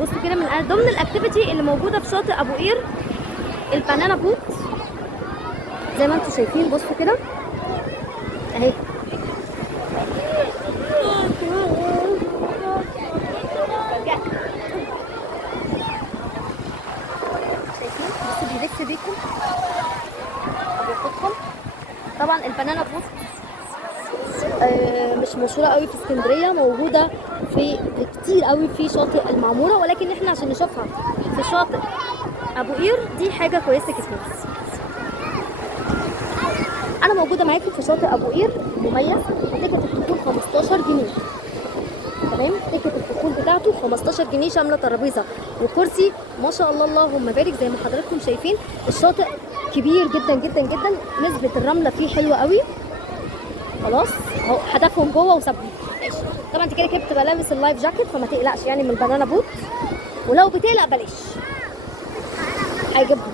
بصوا كده من ضمن الاكتيفيتي اللي موجوده في شاطئ ابو قير البنانا بوت زي ما انتم شايفين. بصوا كده اهي. شايفين بصوا بيلف بيكم وبياخدكم. طبعا البنانا بوت مش مشهوره قوي في اسكندريه، موجوده في كتير قوي في شاطئ المعموره، ولكن احنا عشان نشوفها في شاطئ ابو قير دي حاجه كويسه جدا. انا موجوده معاكم في شاطئ ابو قير مميز. تيكت الدخول 15 جنيه. تمام، تيكت الدخول بتاعته 15 جنيه شامله ترابيزه وكرسي. ما شاء الله اللهم بارك. زي ما حضراتكم شايفين الشاطئ كبير جدا جدا جدا، نسبه الرمله فيه حلوه قوي. خلاص اهو هدفهم جوه وسابهم. ماشي، طبعا انت كده كده بتبقى لابس اللايف جاكيت فما تقلقش يعني من البنانا بوت، ولو بتقلق بلاش هيجيبهم.